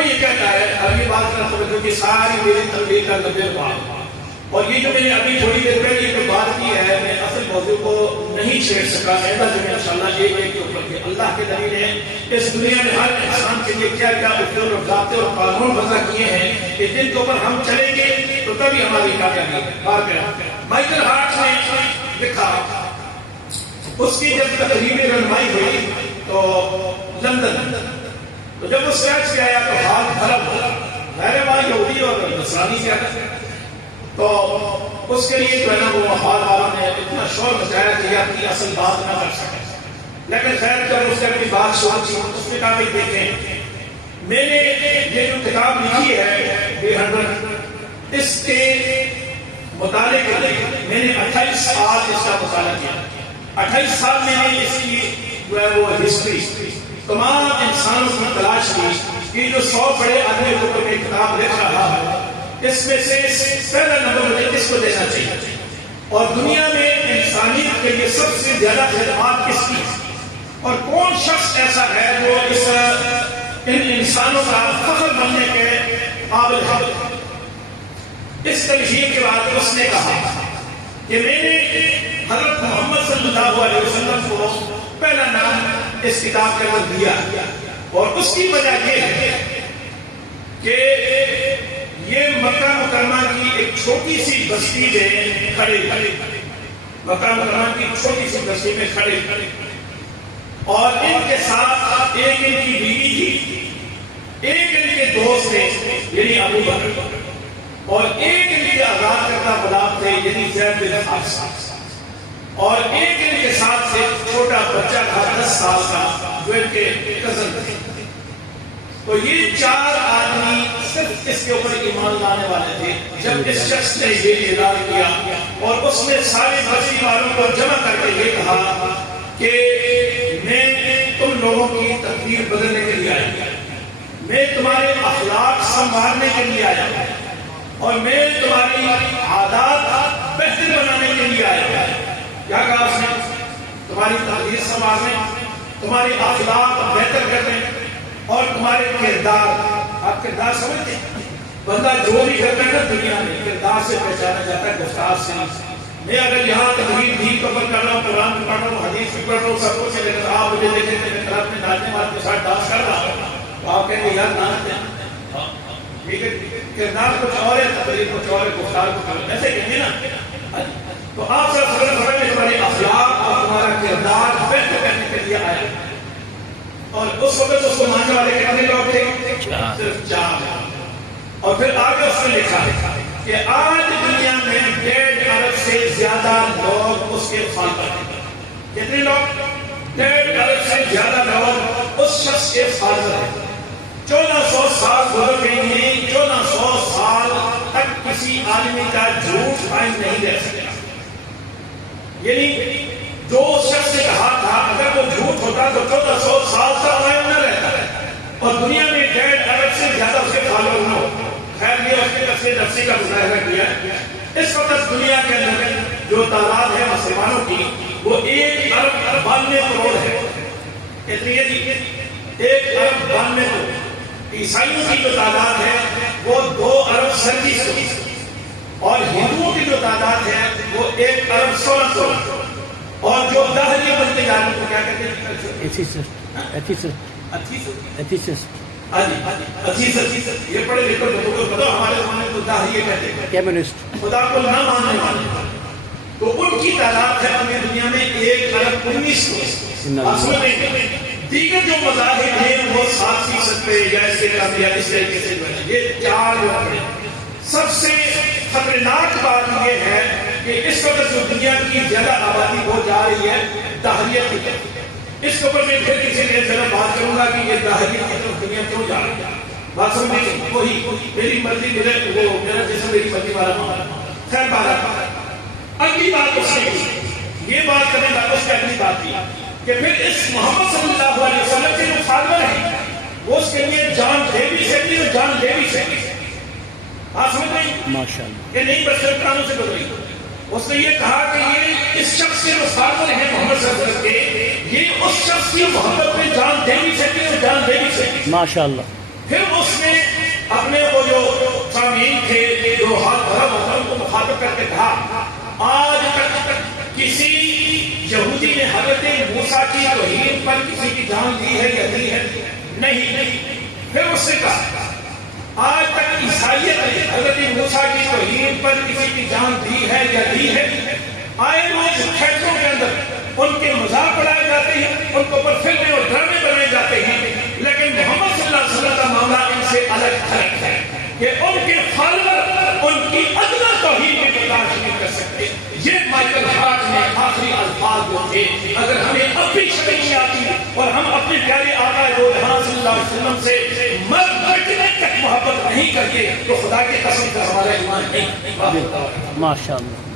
وہ یہ کہتا ہے، ابھی بات کرنا سمجھو کہ ساری میری تقریر کا نظر بات، اور یہ جو میں نے ابھی تھوڑی دیر پہلے یہ بات کی ہے، میں اصل موضوع کو نہیں چھیڑ سکا، ایسا جو میں انشاءاللہ یہ کے اوپر کہ اللہ کے نبی نے اس دنیا میں ہر انسان کے لیے کیا کیا اصول اور ضابطے اور قانون وضع کیے ہیں کہ جن کے اوپر ہم چلیں گے تو تبھی ہماری کامیابی ہے۔ بات ہے مائیکل ہارٹ نے لکھا، اس کی جب تقریبی رہنمائی ہوئی تو لندن، تو جب وہ سیاج پہ آیا تو حال خراب ہوا، غیر وہاں یہودی اور نصرانی کیا تھا، تو اس کے لیے جو ہے نا وہ حال والوں نے اتنا شور مچایا کہ یہ اپنی اصل بات نہ کر سکے، لیکن خیر جب اس نے اپنی بات سوچی اس نے کہا کہ دیکھیں میں نے یہ جو کتاب لکھی ہے 300، اس کے مطالعے کے لیے میں نے 28 سال اس کا مطالعہ کیا، 28 سال میں نے اس کی جو ہے وہ ہسٹری تمام انسانوں کی تلاش کی کہ جو 100 بڑے آدمی کے اوپر میں کتاب لکھ رہا ہے اس میں سے پہلا نمبر مجھے کس کو دینا چاہیے، اور دنیا میں انسانیت کے لیے سب سے زیادہ خدمات کس کی، اور کون شخص ایسا ہے جو ان انسانوں کا فخر بننے کے قابل ہے۔ اس تنظیم کے بعد اس نے کہا کہ میں نے حضرت محمد صلی اللہ علیہ وسلم کو پہلا نام اس کتاب کے اندر دیا، اور اس کی وجہ یہ ہے کہ یہ مکہ مکرمہ کی ایک چھوٹی سی بستی میں کھڑے، مکہ مکرمہ کی چھوٹی سی بستی میں کھڑے، اور ان کے ساتھ ایک ان کی بیوی تھی، ایک ان کے دوست تھے یعنی ابو بکر، اور ایک ان کے آزاد کردہ غلام تھے یعنی زید بن حارثہ، اور ایک ان کے ساتھ سے چھوٹا بچہ تھا 10 سال کا جو ان کے کزن تھے۔ تو یہ 4 آدمی صرف اس کے اوپر ایمان لانے والے تھے جب اس شخص نے یہ اعلان کیا، اور اس نے سارے بستی والوں کو جمع کر کے یہ کہا کہ میں تم لوگوں کی تقدیر بدلنے کے لیے آیا، میں تمہارے اخلاق سنوارنے کے لیے آیا، اور میں تمہاری عادات بہتر بنانے کے لیے آیا۔ کیا کہا اس نے؟ تمہاری تقدیر سنوارنے، تمہاری اخلاق بہتر کرنے، اور تمہارے کردار۔ آپ کردار سمجھتے ہیں؟ بندہ جو بھی کرتا ہے نا دنیا میں کردار سے پہچانا جاتا ہے، گفتار سے نہیں۔ میں اگر یہاں تقریر بھی کور کر رہا ہوں، قرآن بھی پڑھ رہا ہوں، حدیث بھی پڑھ رہا ہوں، سب کچھ ہے، لیکن آپ مجھے دیکھیں کہ میں طرف میں ناچنے والے کے ساتھ ڈانس کر رہا ہوں تو آپ کہیں گے یار ناچتے ہیں، ٹھیک ہے؟ کردار کچھ اور ہے، تقریر کچھ اور ہے، گفتار کچھ اور ہے، ایسے کہیں گے نا۔ تو آپ سب سمجھ میں تمہارے اخلاق اور تمہارا کردار بہتر کرنے کے لیے آیا، اور اس وقت اس کو ماننے والے کتنے لوگ تھے؟ صرف 4۔ اور پھر آگے اس نے لکھا کہ آج دنیا میں 1.5 ارب سے زیادہ لوگ اس کے فالوور ہیں۔ کتنے لوگ؟ 1.5 ارب سے زیادہ لوگ اس شخص کے فالوور ہیں۔ 1400 سال گزر گئی ہیں، 1400 سال تک کسی عالمی کا جھوٹ قائم نہیں رہ سکا، یعنی جو شخص نے کہا تھا اگر وہ جھوٹ ہوتا تو 1400 سال تک قائم نہ رہتا، اور دنیا میں 1.5 ارب سے زیادہ اس کے فالوور نہ ہو۔ خیر یہ اس نے نفسی نفسی کا مظاہرہ کیا۔ اس وقت دنیا کے اندر جو تعداد ہے مسلمانوں کی وہ 1 ارب 92 کروڑ ہے۔ کتنی ہے جی؟ 1 ارب 92 کروڑ۔ عیسائیوں کی جو تعداد ہے وہ 2 ارب 37 کروڑ، اور ہندوؤں کی جو تعداد ہے وہ 1 ارب 16 کروڑ، اور جو دہریے بنتے جا رہے ہیں کیا کہتے ہیں؟ یہ پڑھے لکھے لوگوں کو پتا، ہمارے زمانے کو دہریے کہتے ہیں، کمیونسٹ، خدا کو نہ ماننے والے۔ تو ان کی تعداد ہے پوری دنیا میں 1 ارب 19 کروڑ۔ دیگر جو مذاہب ہیں وہ 7% پہ یا اس کے کم یا اس طریقے سے جو ہے یہ 4 لوگ ہیں۔ سب سے خطرناک بات یہ ہے کہ اس وقت جو دنیا کی زیادہ آبادی ہو جا رہی ہے داہریت کی طرف۔ اس کے اوپر میں پھر کسی دیر سے بات کروں گا کہ یہ داہریت کی طرف دنیا کیوں جا رہی ہے۔ بات سمجھے؟ وہی میری مرضی میرا جسم میری مرضی والا۔ خیر بات اگلی بات اس نے یہ بات کرنے کا اس کی اگلی بات کی کہ پھر اس محمد صلی اللہ علیہ وسلم کے جو فالوور ہیں وہ اس کے لیے جان دے بھی سکتی اور جان دے بھی سکتی۔ آپ سمجھ رہے ہیں؟ ماشاءاللہ یہ نہیں بس قانون سے بدل رہی۔ اس نے یہ کہا کہ یہ اس شخص کے جو فالوور ہیں محمد صلی اللہ علیہ وسلم کے، یہ اس شخص کی محبت میں جان دے بھی سکتی اور جان دے بھی سکتی۔ ماشاءاللہ۔ پھر اس نے اپنے وہ جو سامعین تھے جو ہاتھ بھرا ہوا ان کو مخاطب کر کے کہا آج تک کسی یہودی نے حضرت موسیٰ کی توہین پر کسی کی جان دی ہے یا دی ہے؟ نہیں. پھر اس نے کہا آج تک عیسائیت نے حضرت موسیٰ کی توہین پر کسی کی جان دی ہے یا دی ہے؟ آئے روز تھیٹروں کے اندر ان کے مذاق اڑائے جاتے ہیں، ان کو پر فلمیں اور ڈرامے بنائے جاتے ہیں، لیکن محمد صلی اللہ علیہ وسلم کا معاملہ ان سے الگ تھلگ ہے کہ ان کے فالور ان کی ادنا توہین میں برداشت نہیں کر سکتے. یہ مائیکل ہارٹ نے آخری الفاظ جو تھے اگر ہمیں اب بھی شکل نہیں آتی اور ہم اپنے پیارے آقا دو جہاں صلی اللہ علیہ وسلم سے مر بچنے تک محبت نہیں کرتے تو خدا کی قسم کا ہمارا ایمان نہیں. ماشاء اللہ.